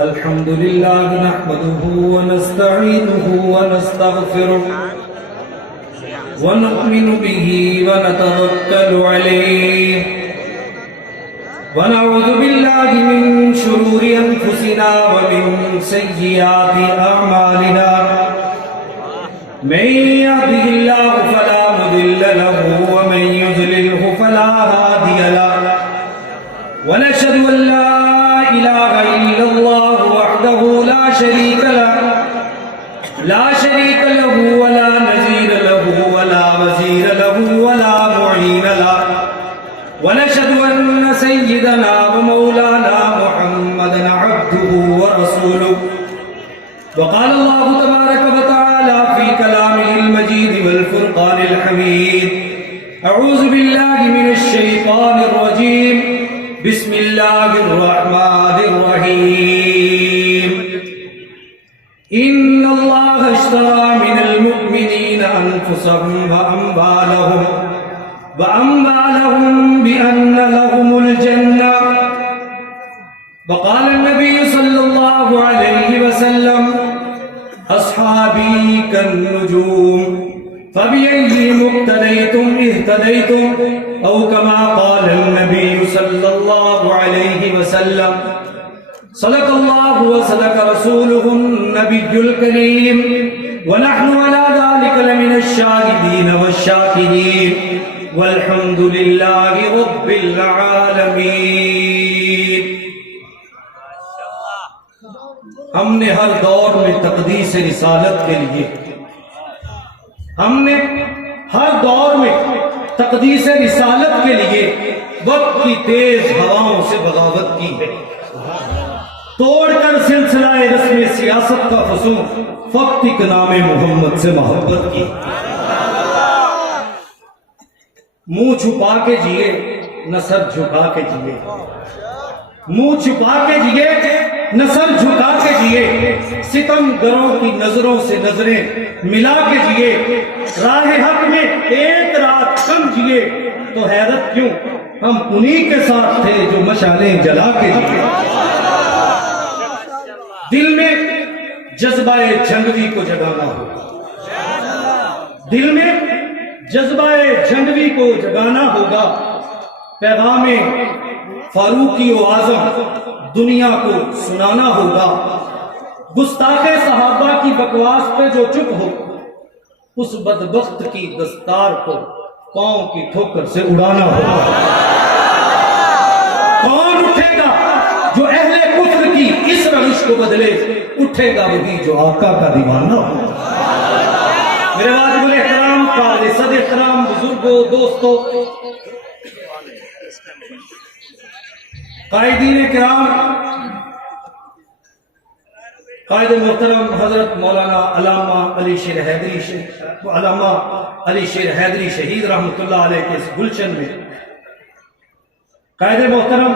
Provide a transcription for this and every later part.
الحمد لله نحمده ونستعينه ونستغفره ونؤمن به ونتوكل عليه ونعوذ بالله من شرور أنفسنا ومن سيئات أعمالنا من يهده الله فلا مضل له ومن يضلله فلا هادي له ونشهد أن لا إله إلا الله وحده لا شريك له ولا نظير له ولا وزير له ولا معين له ونشهد أن سيدنا ومولانا محمدا عبده ورسوله وقال الله تبارك وتعالى في كلامه المجيد والفرقان الحميد أعوذ بالله من الشيطان الرجيم بسم الله الرحمن الرحيم إن الله اشترى من المؤمنين أنفسهم وأموالهم بأن لهم الجنة وقال النبي صلى الله عليه وسلم أصحابي كالنجوم فبأيهم اقتديتم اهتديتم أو كما قال النبي صلى الله عليه وسلم صدق الله وصدق رسوله النبي الكريم ونحن على ذلك لمن الشاهدين والشاكرين والحمد لله رب العالمين. ہم نے ہر دور میں تقدیس رسالت کے لیے تقدیس رسالت کے لیے وقت کی تیز ہواؤں سے بغاوت کی ہے. توڑ کر سلسلہ رسم سیاست کا فسون فقط نام محمد سے محبت کی. منہ چھپا کے جیے نہ سر جھکا کے جیے، منہ چھپا کے جیے نہ سر جھکا کے جیے، ستم گروں کی نظروں سے نظریں ملا کے جیے، راہ حق میں ایک رات کم جیے تو حیرت کیوں ہم انہی کے ساتھ تھے جو مشعلیں جلا کے جیے. دل میں جذبہ جنگوی کو جگانا ہوگا، دل میں جذبہ جنگوی کو جگانا ہوگا. پیغام فاروقی و اعظم دنیا کو سنانا ہوگا. گستاخ صحابہ کی بکواس پہ جو چپ ہو اس بدبخت کی دستار کو پاؤں کی ٹھوکر سے اڑانا ہوگا. کون اٹھے گا جو اہل کفر کی اس روش کو بدلے؟ اٹھے گا وہی جو آقا کا دیوانہ ہو. میرے واجب الاحترام قائد صد احترام بزرگوں، دوستوں، قائدین کرام، قائد محترم حضرت مولانا علامہ علی شیر حیدری شہید رحمۃ اللہ علیہ کے اس گلشن میں قائد محترم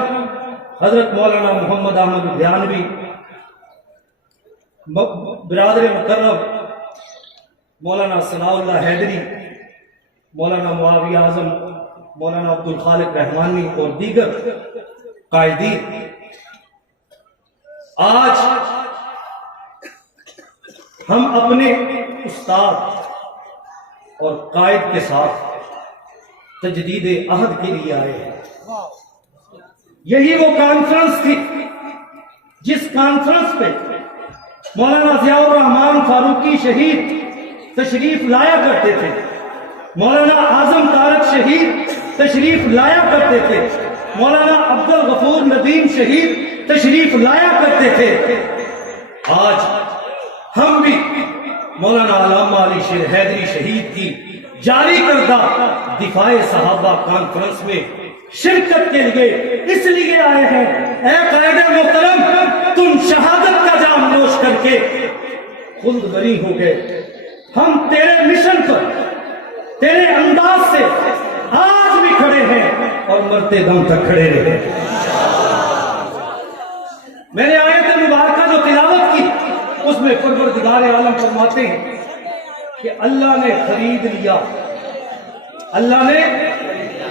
حضرت مولانا محمد احمد دیانوی، برادر مکرم مولانا ثناء اللہ حیدری، مولانا معاویہ اعظم، مولانا عبدالخالق رحمانی اور دیگر قائدین، آج ہم اپنے استاد اور قائد کے ساتھ تجدید عہد کے لیے آئے ہیں. یہی وہ کانفرنس تھی جس کانفرنس پہ مولانا ضیاء الرحمن فاروقی شہید تشریف لایا کرتے تھے، مولانا اعظم طارق شہید تشریف لایا کرتے تھے، مولانا عبد الغفور ندیم شہید تشریف لایا کرتے تھے. آج ہم بھی مولانا علامہ علی شیر حیدری شہید کی جاری کردہ دفاع صحابہ کانفرنس میں شرکت کے لیے اس لیے آئے ہیں. اے قائد محترم، تم شہادت کا جام نوش کر کے خلد بری ہو گئے. ہم تیرے مشن پر تیرے انداز سے آج بھی کھڑے ہیں اور مرتے دم تک کھڑے رہے. میں نے آیت مبارکہ جو تلاوت کی اس میں پروردگار عالم فرماتے ہیں کہ اللہ نے خرید لیا، اللہ نے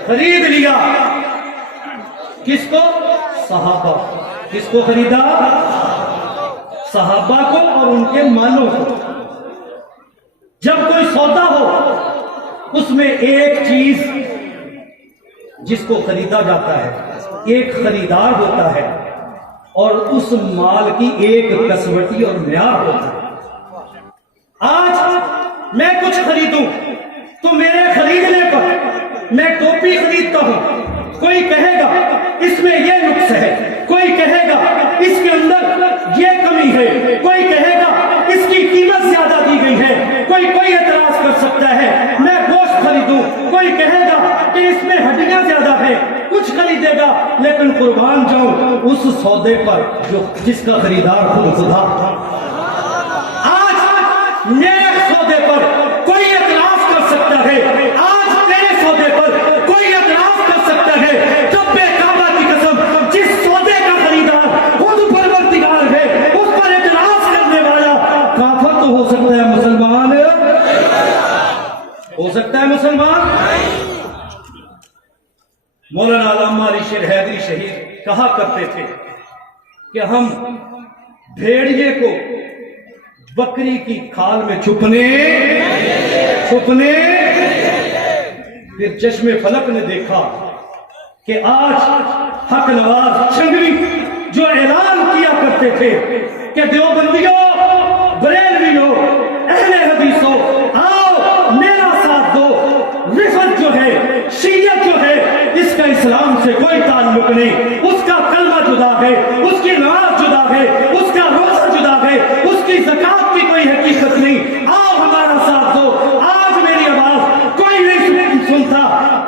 خرید لیا. کس کو؟ صحابہ. کس کو خریدا؟ صحابہ کو اور ان کے مالوں کو. جب کوئی سودا ہو اس میں ایک چیز جس کو خریدا جاتا ہے، ایک خریدار ہوتا ہے اور اس مال کی ایک کسوٹی اور معیار ہوتا ہے. آج میں کچھ خریدوں تو میرے خریدنے پر میں ٹوپی خریدتا ہوں، کوئی کہے گا اس میں یہ نقص ہے، کوئی کہے گا اس کے اندر یہ کمی ہے، کوئی کہے گا اس کی قیمت زیادہ دی گئی ہے، کوئی اعتراض کر سکتا ہے. میں گوشت خریدوں، کوئی کہے گا کہ اس میں ہڈیاں زیادہ ہے، کچھ خریدے گا. لیکن قربان جاؤں اس سودے پر جس کا خریدار خود خدا تھا. آج میرے سودے پر کوئی اعتراض کر سکتا ہے، آج تیرے سودے پر کوئی اعتراض کر سکتا ہے. رب کعبہ کی قسم، جس سودے کا خریدار خود پروردگار ہے اس پر اعتراض کرنے والا کافر تو ہو سکتا ہے، مسلمان ہو سکتا ہے مسلمان. مولانا علامہ علی شیر حیدری شہید کہا کرتے تھے کہ ہم بھیڑیے کو بکری کی کھال میں چھپنے پھر چشم فلک نے دیکھا کہ آج حق نواز چھنگوی جو اعلان کیا کرتے تھے کہ دیوبندیوں، بریلویوں، اہل حدیثوں، آؤ میرا ساتھ دو، رفت جو ہے، شیعت جو ہے، اس کا اسلام سے کوئی تعلق نہیں، اس کا کلمہ جدا ہے، اس کی نماز جدا ہے، اس کا روزہ جدا ہے، اس کی زکات کی کوئی حقیقت نہیں، آؤ ہمارا ساتھ دو. آج میری آواز کوئی نہیں سنتا،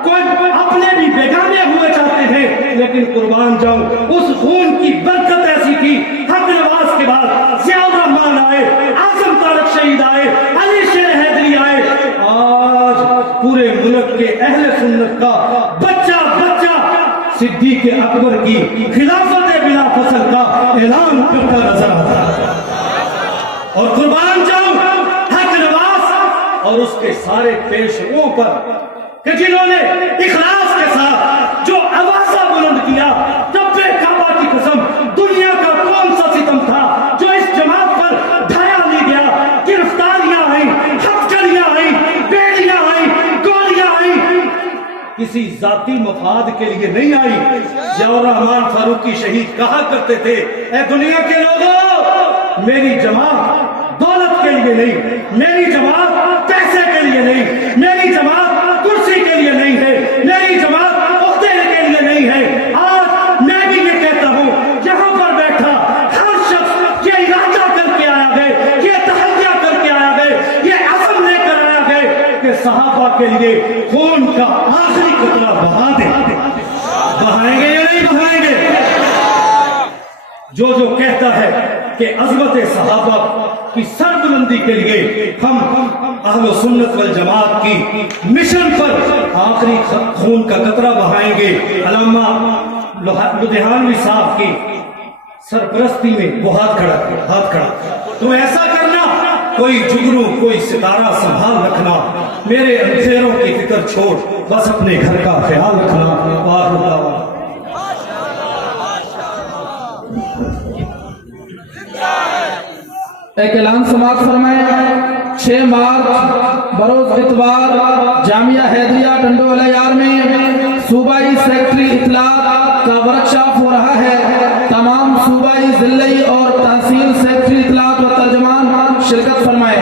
کوئی اپنے بھی بیگانے ہوئے چاہتے ہیں. لیکن قربان جاؤں اس خون کی برکت ایسی تھی. حق نواز کے بعد ضیاء الرحمان آئے، اعظم طارق شہید آئے، علی شیر حیدری آئے. آج پورے ملک کے اہل سنت کا بچہ صدیق اکبر کی خلافت بلا فصل کا اعلان کرتا نظر آتا ہے. اور قربان جاؤں حق نواز اور اس کے سارے پیشووں پر کہ جنہوں نے اخلاص کے ساتھ جو آوازہ بلند کیا. رب کعبہ کی قسم، دنیا کا کون سا ستم تھا جو اس جماعت پر ڈھایا نہیں گیا؟ گرفتاریاں آئیں، ہتھکڑیاں آئیں، بیڑیاں آئیں، گولیاں آئیں، کسی ذاتی مفاد کے لیے نہیں آئی. ضیاء الرحمان فاروقی شہید کہا کرتے تھے، اے دنیا کے لوگوں، میری جماعت دولت کے لیے نہیں، میری جماعت پیسے کے لیے نہیں، میری جماعت کرسی کے لیے نہیں ہے، میری جماعت عہدے کے لیے نہیں ہے. آج میں بھی یہ کہتا ہوں، یہاں پر بیٹھا ہر شخص یہ ارادہ کر کے آیا ہے، یہ تحریہ کر کے آیا ہے، یہ عزم لے کر آیا ہے کہ صحابہ کے لیے خون کا آخری قطرہ بہا دے. بہائیں گے یا نہیں بہائیں گے؟ جو کہتا ہے کہ عظمت صحابہ کی سربلندی کے لیے ہم اہل سنت والجماعت کی مشن پر آخری خون کا قطرہ بہائیں گے. علامہ لدھیانوی صاحب کی سرپرستی میں وہ ہاتھ کھڑا. تو ایسا کرنا، کوئی جگنو کوئی ستارہ سنبھال رکھنا، میرے اندھیروں کی فکر چھوڑ، بس اپنے گھر کا خیال رکھنا. ایک اعلان سماعت فرمائیں. 6 مارچ بروز اتوار جامعہ حیدریہ ٹنڈو الیار میں صوبائی سیکٹری اطلاعات کا ورکشاپ ہو رہا ہے. تمام صوبائی ضلعی اور تحصیل سیکٹری اطلاعات و ترجمان شرکت فرمائیں.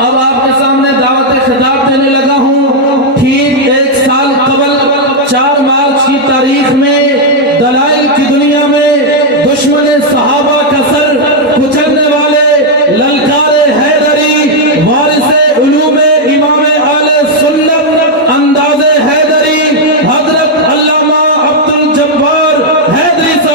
اب آپ کے سامنے دعوت خطاب دینے لگا ہوں. ٹھیک 1 سال قبل 4 مارچ کی تاریخ میں دلائل کی دنیا میں دشمن صحابہ کا سر کچلنے والے للکار حیدری، وارث علوم امام اہل سنت انداز حیدری، حضرت علامہ عبد الجبار حیدری صاحب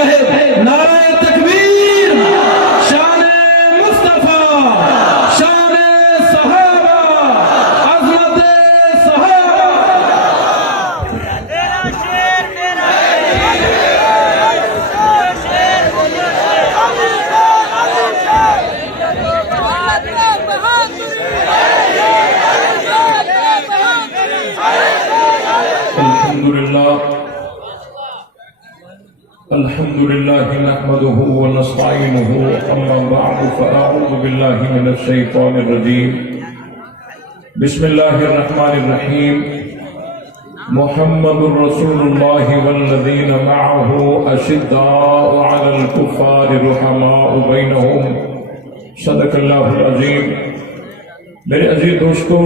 لله نحمده ونستعينه أما بعد فأعوذ بالله من الشيطان الرجيم بسم الله الرحمن الرحيم محمد رسول الله والذين معه أشداء على الكفار رحماء بينهم صدق اللہ العظیم۔ میرے عزیز دوستو،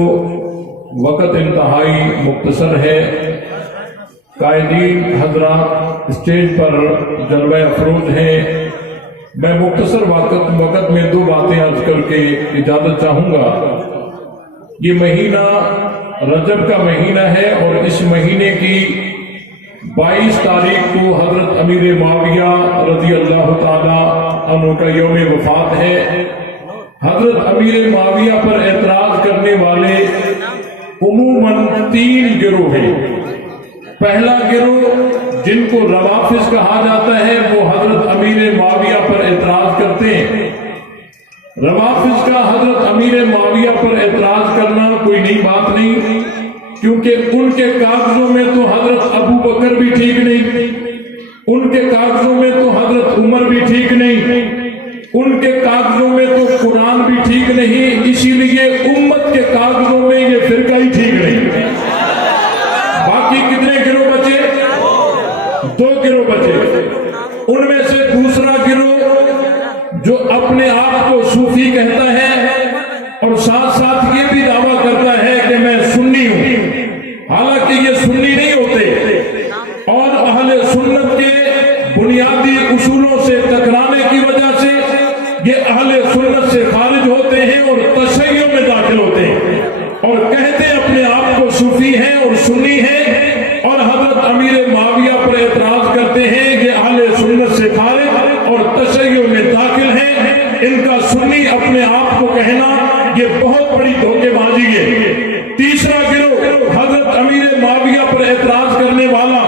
وقت انتہائی مختصر ہے۔ قائدین حضرات اسٹیج پر جلوہ افروز ہیں۔ میں مختصر وقت میں دو باتیں عرض کر کے اجازت چاہوں گا۔ یہ مہینہ رجب کا مہینہ ہے اور اس مہینے کی 22 تاریخ کو حضرت امیر معاویہ رضی اللہ تعالی عنہ کا یوم وفات ہے۔ حضرت امیر معاویہ پر اعتراض کرنے والے عموماً 3 گروہ ہیں۔ پہلا گروہ جن کو روافض کہا جاتا ہے وہ حضرت امیر معاویہ پر اعتراض کرتے ہیں۔ روافض کا حضرت امیر معاویہ پر اعتراض کرنا کوئی نئی بات نہیں، کیونکہ ان کے کاغذوں میں تو حضرت ابو بکر بھی ٹھیک نہیں، ان کے کاغذوں میں تو حضرت عمر بھی ٹھیک نہیں، ان کے کاغذوں میں تو قرآن بھی ٹھیک نہیں، اسی لیے امت کے کاغذوں میں یہ فرقہ ہی ٹھیک نہیں۔ باقی کتنے گروہ بچے؟ 2 گروہ بچے۔ ان میں سے دوسرا گروہ جو اپنے آپ کو صوفی کہتا ہے اور ساتھ ساتھ یہ بھی دعویٰ کرتا ہے کہ میں سنی ہوں، حالانکہ یہ سنی نہیں ہوتے، اور اہل سنت کے بنیادی اصولوں سے ٹکرانے کی وجہ سے یہ اہل سنت سے خارج ہوتے ہیں اور تشیع میں داخل ہوتے ہیں اور کہتے ہیں اپنے آپ کو صوفی ہیں اور سنی ہیں، اور حضرت امیر معاویہ پر اعتراض کرتے ہیں یہ اہل سنت سے خارج اور تشیع میں داخل ہیں۔ ان کا سنی اپنے آپ کو کہنا یہ بہت بڑی دھوکے بازی ہے۔ تیسرا گروہ حضرت امیر معاویہ پر اعتراض کرنے والا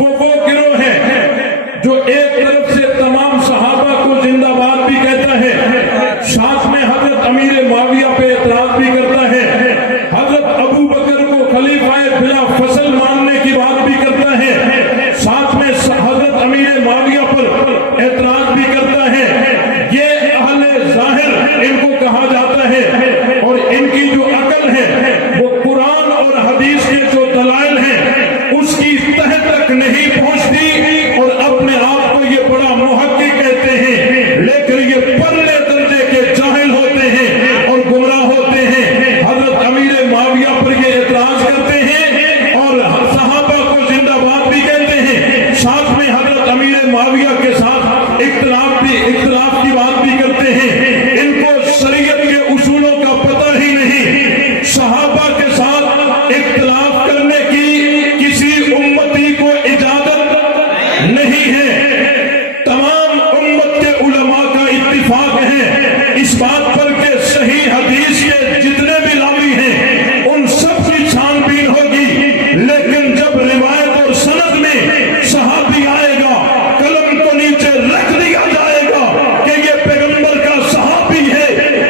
وہ گروہ ہے جو ایک طرف سے تمام صحابہ کو زندہ باد بھی کہتا ہے، ساتھ میں حضرت امیر معاویہ پہ اعتراض بھی کرتا ہے، حضرت ابو بکر کو خلیفہ بلا فصل ماننے کی بات بھی کرتا ہے، ساتھ میں حضرت امیر معاویہ پر اعتراض بھی کرتا ہے۔ یہ اہل ظاہر ان کو کہا جاتا ہے، اور ان کی جو عقل ہے وہ قرآن اور حدیث کے جو دلائل ہیں اس کی تہ تک نہیں پہنچتی، اور اپنے آپ کو یہ بڑا محقق کہتے ہیں، لیکن یہ پرلے درجے کے جاہل ہوتے ہیں اور گمراہ ہوتے ہیں۔ حضرت امیر معاویہ پر یہ اعتراض کرتے ہیں اور صحابہ کو زندہ باد بھی کہتے ہیں، ساتھ میں حضرت امیر معاویہ کے ساتھ اختلاف کی بات بھی کرتے ہیں۔ ان کو شریعت کے اصولوں کا پتہ ہی نہیں، صحابہ کے ساتھ اختلاف کرنے کی کسی امتی کو اجازت نہیں ہے۔ تمام امت کے علماء کا اتفاق ہے اس بات پر کہ صحیح حدیث کے جتنے بھی راوی ہیں ان سب کی چھان بین ہوگی، لیکن جب روایت اور سند میں صحابی آئے گا قلم کو نیچے رکھ دیا جائے گا کہ یہ پیغمبر کا صحابی ہے،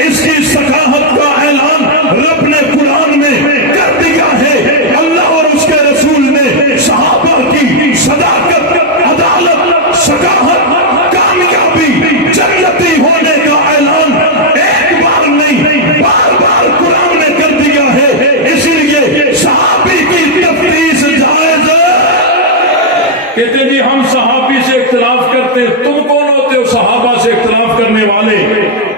اس کی ثقافت کا اعلان رب نے قرآن میں کر دیا ہے۔ اللہ اور اس کے رسول نے صحابہ کی صداقت، عدالت، ثقافت، کامیابی، جنتی ہونے کا اعلان ایک بار نہیں بار بار قرآن نے کر دیا ہے، اسی لیے صحابی کی تفتیش جائز ہے۔ کہتے جی ہم صحابی سے اختلاف کرتے، تم کون ہوتے ہو صحابہ سے اختلاف کرنے والے؟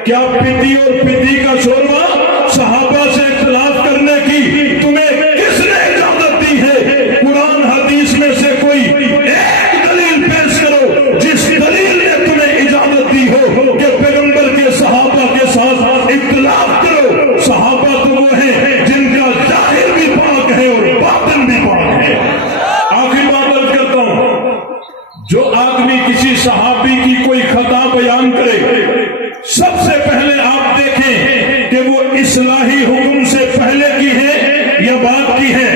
کیا پتی اور پتی کا شوروا صحابہ سے اختلاف کرنے کی تمہیں کس نے اجازت دی ہے؟ قرآن حدیث میں سے کوئی ایک دلیل پیش کرو جس دلیل نے تمہیں اجازت دی ہو کہ پیغمبر کے صحابہ کے ساتھ اختلاف کرو۔ صحابہ تو وہ ہیں جن کا ظاہر بھی پاک ہے اور باطن بھی پاک ہے۔ آخری بات عرض کرتا ہوں، جو آدمی کسی صحابی کی کوئی خطا بیان کرے، سب سے پہلے آپ دیکھیں کہ وہ اصلاحی حکم سے پہلے کی ہے یا بعد کی ہے۔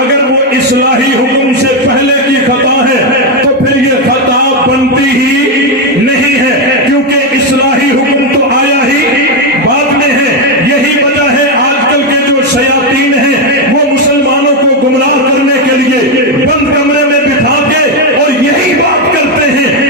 اگر وہ اصلاحی حکم سے پہلے کی خطا ہے تو پھر یہ خطا بنتی ہی نہیں ہے، کیونکہ اصلاحی حکم تو آیا ہی بعد میں ہے۔ یہی وجہ ہے آج کل کے جو شیاطین ہیں وہ مسلمانوں کو گمراہ کرنے کے لیے بند کمرے میں بٹھا کے اور یہی بات کرتے ہیں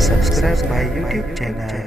Subscribe my YouTube channel.